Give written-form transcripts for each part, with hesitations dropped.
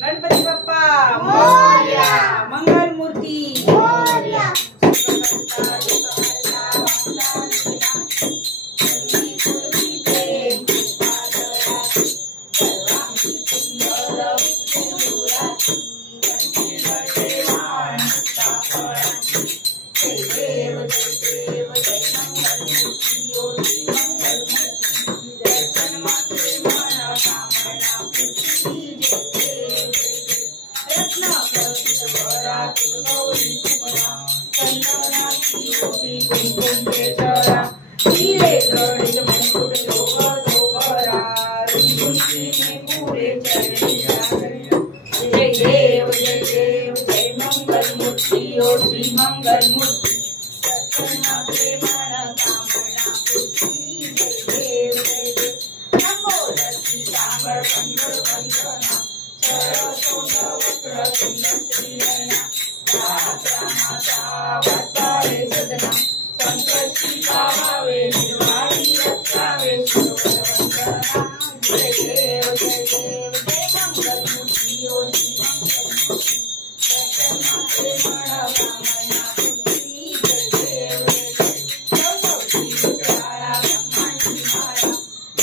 गणपती बाप्पा मोरया, मंगल मूर्ती मोरया। श्री मंगल मूर्ति दर्शना प्रेमण कामना पूर्ती जय देव नमो दर्शी कामर पंडर वंदना सरसोंड वक्र तुंड श्रीरणा रात्रा माता वातारे सदना संकष्टी पावावे निर्वाणी रक्षावे सुरवंदना जय देव जय मंगल मूर्ति ओ श्री मंगल मूर्ति दर्शना प्रेमण कामना पूर्ती जय देव काळा ब्रह्मांडी माया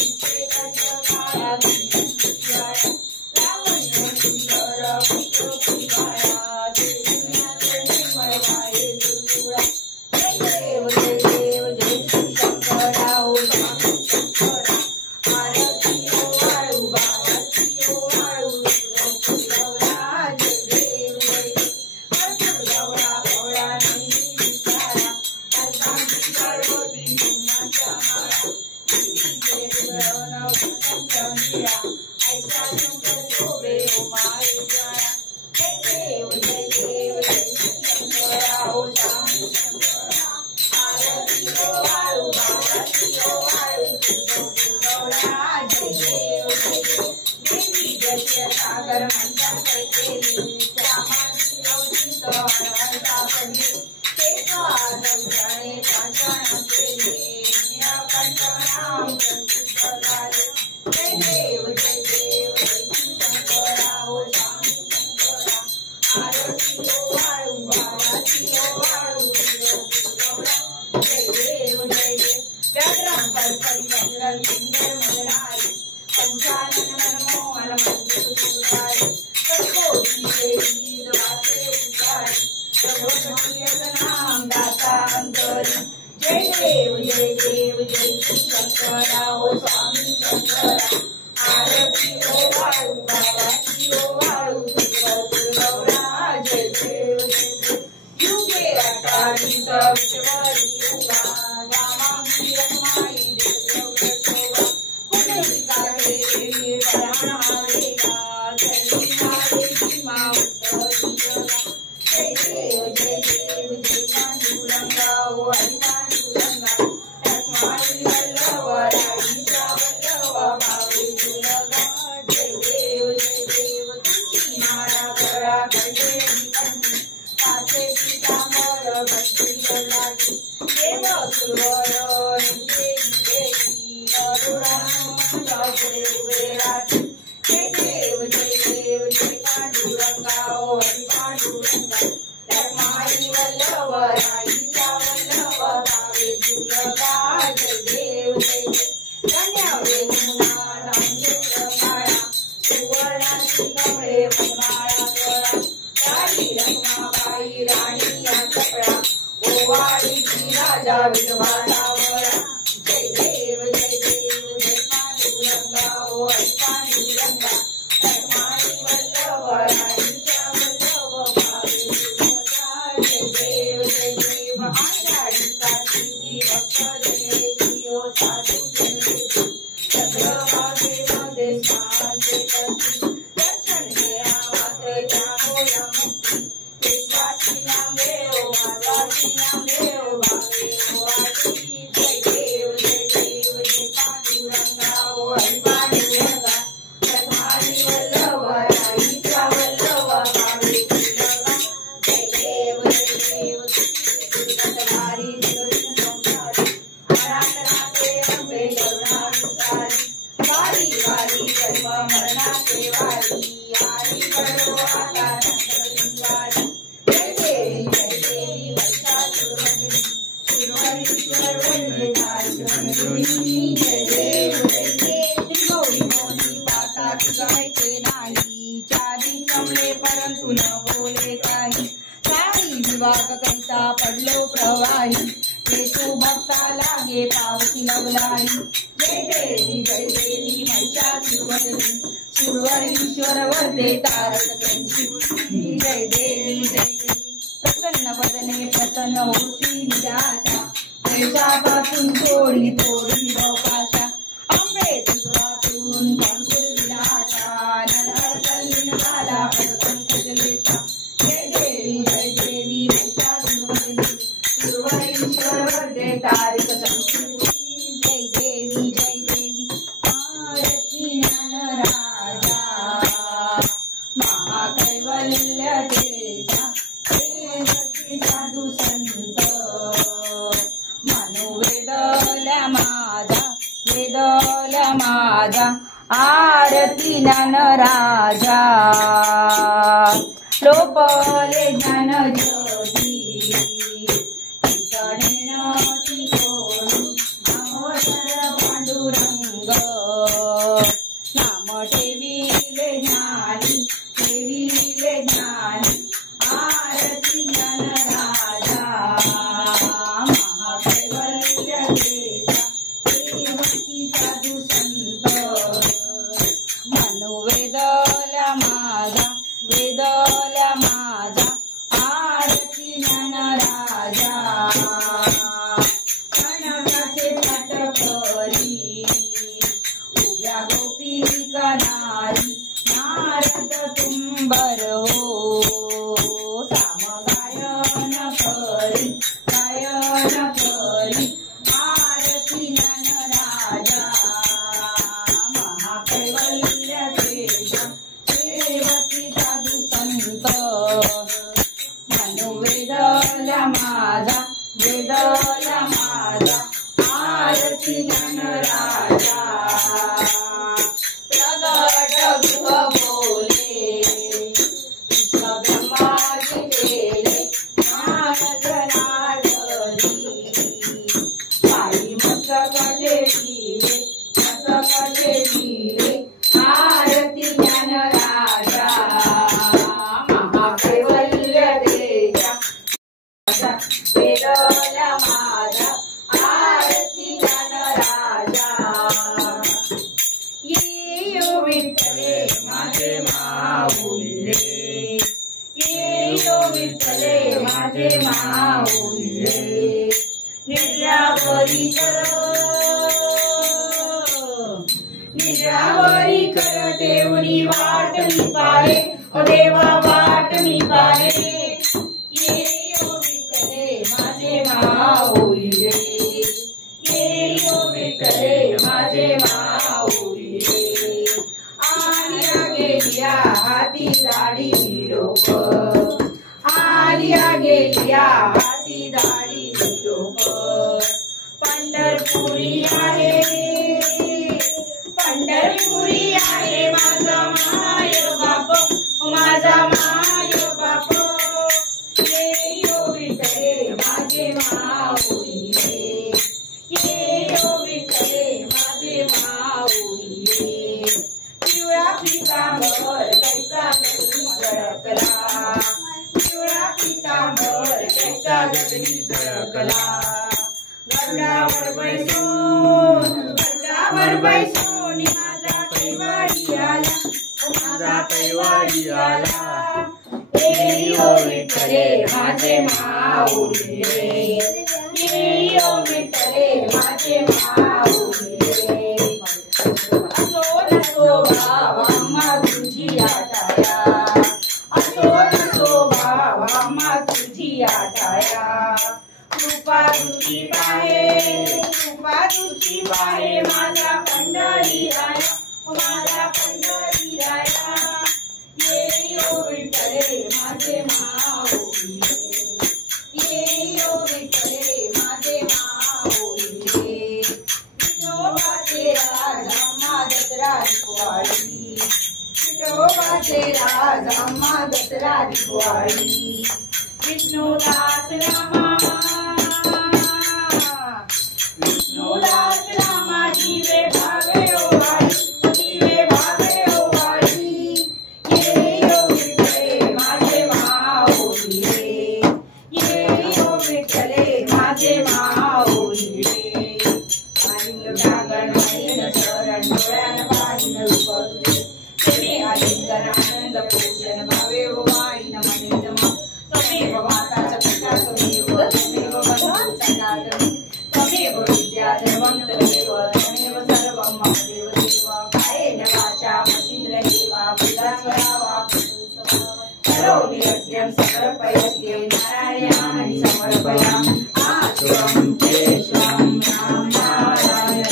इथे काळा लावण्य सुंदर पुत्र पुराया दुनियाचे निर्मळ वाये दुर्गुळा जय देव जय शंकरा ओ स्वामी शंकरा आरती ओ वाळू बाबाची ओ वाळू गौरा जय देव गौरा गौरा निधी विचारा अर्धांगी पार्वती पुण्याच्या माळा जय नव संतनिया ऐका सुंदर शोभे ओ माये जाळा जय देव जय शंकरा ओ स्वामी शंकरा आरती ओ वाळू बाबाची ओ वाळू गौरा जय देव देवी जय सागर मंत्र केली श्यामाची अवधूत हरहरता पडली एक आदर्शने पाषाण केले नीळकंठनाम संचित झाले जय देव शंकरा ओ स्वामी शंकरा आरती ओ वाळू बाबाची ओ वाळू गौरा जय देव व्याघ्रं परिवंदन सुंदर मदनारी पंचानन मनमोहन मंदिर सुरारी सत्कोटी देवी द्वारे उद्धारी प्रभोधनाम दाता अंतरी जय देव जय शंकरा ओ स्वामी शंकरा आरती ओ वाळू बाबाची ओ वाळू गौरा जय देव युगे अटाळीत विश्वरी युगा रामांगी रमाई देव शोभा पुंडलिका देवी पराणारेगा चरणी मारेची माऊली जगा जय देव पांडुरंगा ओ हरी पांडुरंगा रखमाई वल्लभ राईचा वल्लभ भावे तुलगा जय देव तुझी माळा गळा गळेली कंठी काचेची तांबर भक्ती लाटी देव सुरवर निजेली देवी गरुडानुमंड पुढे उभे राठी जय देव पांडुरंगा ओ हरी पांडुरंगा रखमाई वल्लभ राईचा वल्लभ भावे तुलगा जय देव धन्यावे मुना नामदेव माळा सुवर्णाची कमळे वनमाळा गळा राणी रखमाबाई राणी या कपडा ओवाळीची राजा विधवा सावळा जय देव पांडुरंगा ओ हरी पांडुरंगा रखमाई वल्लभ राईचा वल्लभ भावे तुलगा जय देव आषाढी कार्तिकी भक्त जनेची ओ साधू जनेची चंद्रभागेमध्ये स्नानाचे करती दर्शन घ्या मात्र जाणोया मुक्ती विश्वासी नाम देव माझाची नाम देव भावे ओ आजी परंतु न बोले काही सारी विवाह करिता पडलो प्रवाही येशू भक्ता लागे पावती लवलाही जय देवी महिषासुरवरदी सुरवरीश्वर वरदे तारक संची जय देवी प्रसन्न वदने प्रसन्न होती निराशा पैशापासून थोडी थोडी अवकाशा अंबे तुझातून कंकुर विलासा नरहर कल्लीन झाला पदकंकजलेशा जय देवी महिषासुरवरदी सुरवरीश्वर वरदे तारक संची जय देवी आरती ज्ञानराजा महाकैवल्य तेजा सेवकी साधू संत वेदला माझा आरती ज्ञानराजा लोपले ज्ञान ज्योती ती कोणी दामोदर पांडुरंग नाम ठेविले ज्ञानी आरती ज्ञानराजा महाकैवल्य तेजा सेवकी साधू संत वेदला माझा आरती ज्ञानराजा कणकाचे नाटकरी उभ्या गोपिका नारी नारद तुंबर हो सामगायन करी आरती ज्ञानराजा महाकैवल्य तेजा सेवकी साधू संत वेदला माझा आरती ज्ञानराजा प्रगट गृह बोले ब्रह्माजी केले नारद नारदी पायी मस्तक ठेविले आरती ज्ञानराजा महाकैवल्य तेजा वेदला माझा आरती ज्ञानराजा येयो विठ्ठले माझे माऊले येयो विठ्ठले माझे माऊले निद्रावरी कर ठेवणी वाट मी पाहे ओ देवा वाट मी पाहे येयो विठ्ठले माझे माऊले येयो विठ्ठले माझे माऊले आलिया गेलिया हाती दाढी लोक आलिया गेलिया हाती दाढी लोक पंढरपुरी आहे माझा माय बाप येयो विठ्ठले माझे माऊले येयो विठ्ठले माझे माऊले पिवळा पितांबर कैसा गगनी झळकला पिवळा पितांबर कैसा गगनी झळकला गरुडावर बैसून माझा कैवाडी आला येयो विठ्ठले माझे माऊले येयो विठ्ठले माझे माऊले असो नसो भावा तुझी आटाया असो नसो भावा तुझी आटाया कृपा तुझी पाहे माझा पंढरी राया येयो विठ्ठले माझे माऊले येयो विठ्ठले माझे माऊले विठोबाचे राजा दसरा दिवाळी विठोबाचे राजा दसरा दिवाळी विष्णुदास रामा जीवे भावे ओ वाळी जीवे भावे ओ वाळी येयो विठ्ठले करोमि यज्ञं समर्पयते नारायणाय समर्पयामि आत्मं केशवं राम नारायण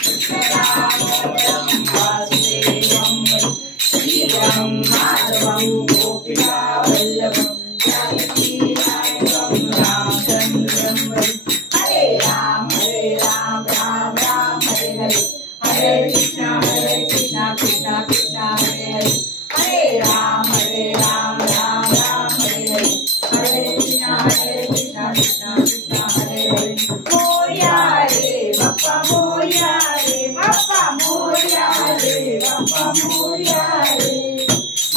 कृष्णरामोऽयं वासुदेवं श्रीराम माधवं गोपिकावल्लभं जानकी नायकं रामचन्द्रं हरे राम राम राम हरे कृष्ण कृष्ण कृष्ण हरे हरे हरे राम राम राम हरे कृष्ण कृष्ण कृष्ण हरे हरे मोरया रे बाप्पा मोरया रे बाप्पा मोरया रे बाप्पा मोरया रे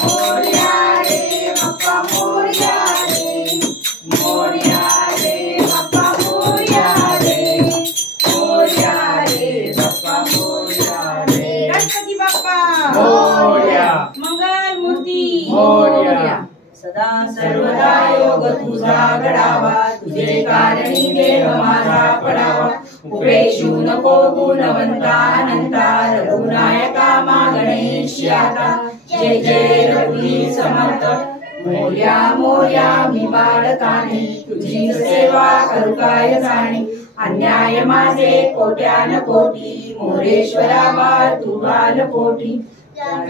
मोरया रे बाप्पा मोरया रे मोरया रे बाप्पा मोरया रे मोरया रे बाप्पा मोरया रे गणपती बाप्पा मोरया मंगल मूर्ती मोरया सदा सर्वदा योग तुझा घडावा तुझे कारणी देह माझा पडावा उपेशू नको गुणवंता अनंता रघुनायका मा गणेश आता जय जय रघुवीर समर्थ मोरया मोरया मी बाळकाने तुझी सेवा करू काय जाणे अन्याय माझे कोट्यान कोटी मोरेश्वरा बाळ तू बालपोटी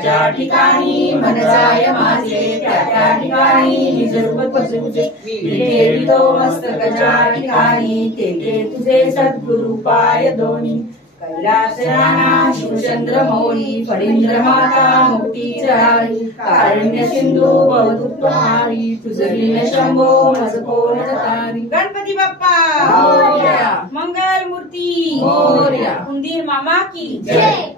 ज्या ठिकाणी मन जाय माझे त्या ठिकाणी निज रूप तुझे विठे तो मस्तक ज्या ठिकाणी ते तुझे सद्गुरु पाय दोन्ही कैलास राणा शिवचंद्र मौली फणींद्र माता मुक्ती जळाली कारण्य सिंधू बहुतुत्वहारी तुझलीन शंभो मज कोण तारी गणपती बाप्पा मोरया मंगल मूर्ती मोरया उंदीर मामा की जय।